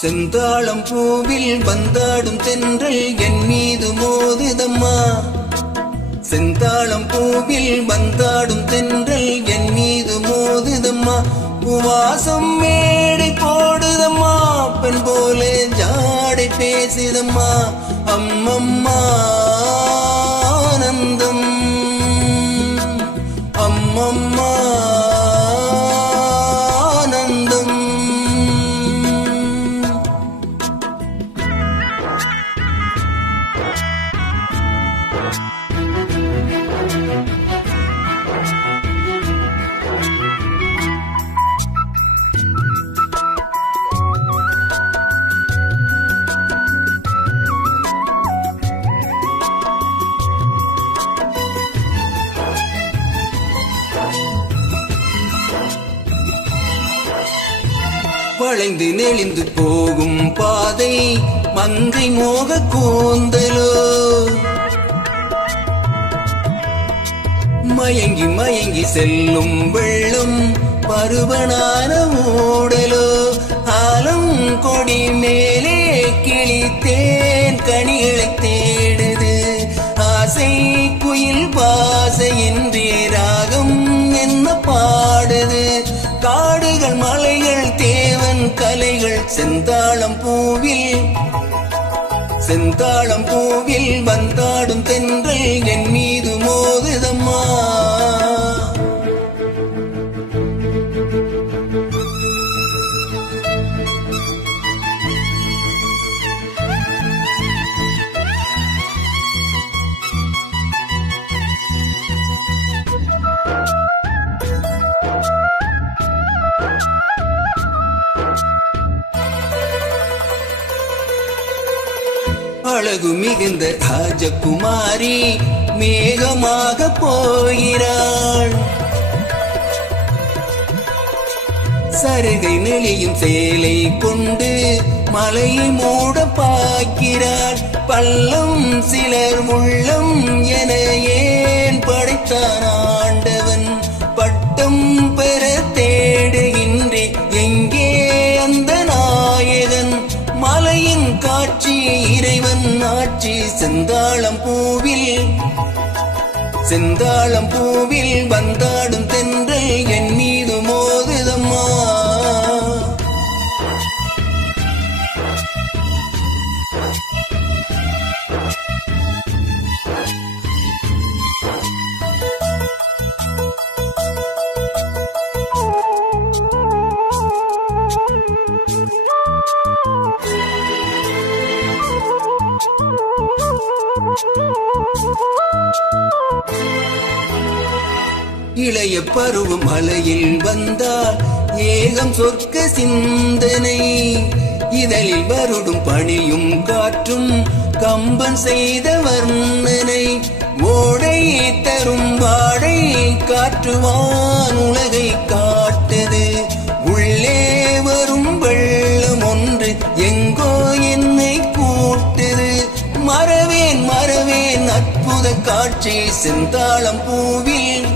செந்தாளம் பூவில் வந்தாடும் தென்றல் என் மீது மோதுதம்மா. செந்தாளம் பூவில் வந்தாடும் தென்றல் என் மீது மோதுதம்மா. பூவாசம் மேடை போடுதம்மா, பெண் போல ஜாடை பேசுதம்மா. அம்மம்மா ஆனந்தம், அம்மம்மா வளைந்து நெளிந்து போகும் பாதை மங்கை மோக கூந்தலோ. மயங்கி மயங்கி செல்லும் வெள்ளம் பருவனான ஊடலோ. ஆலம் கொடி மேலே கிளித்தேன் கனிகளை தேடுது. ஆசை குயில் பாசையின்றி ராகம் என்ன பாடுது. காடுகள் மலைகள் தேவன் கலைகள் செந்தாளம் பூவில், செந்தாளம் பூவில் வந்தாடும் தென்றல் என் மீது மோதுதம்மா. அழகு மிகுந்த ராஜகுமாரி மேகமாக போகிறாள். சருகை நெளியும் சேலை கொண்டு மலையை மூட பார்க்கிறாள். பள்ளம் சிலர் உள்ளம் என ஏன் படைத்தான் ஆண்டவன். பட்டம் பெற தேடுகின்றேன் எங்கே அந்த நாயகன். மலையின் காட்சி இறைவன் ஆட்சி செந்தாளம் பூவில், செந்தாளம் பூவில் வந்தாடும் தென்றல் என் மீது மோதுதம்மா. இளைய பருவம் மலையில் வந்தால் ஏகம் சொர்க்க சிந்தனை. இதழில் வருடும் பணியும் காற்றும் கம்பன் செய்த வர்ணனை. ஓடை தரும் வாடை காற்றுவான் உலகை காட்டுது. உள்ளே வரும் வெள்ளம் ஒன்று எங்கோ என்னை கூட்டுது. மறவேன் மறவேன் அற்புத காட்சி செந்தாளம் பூவில்,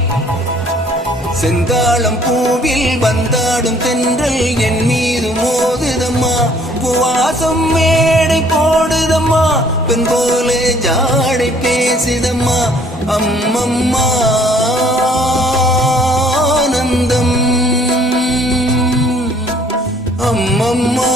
செந்தாளம் பூவில் வந்தாடும் தென்றல் என் மீது மோதுதம்மா. பூவாசம் மேடை போடுதம்மா, பெண் போல ஜாடை பேசுதம்மா. அம்மம்மா ஆனந்தம், அம்மம்மா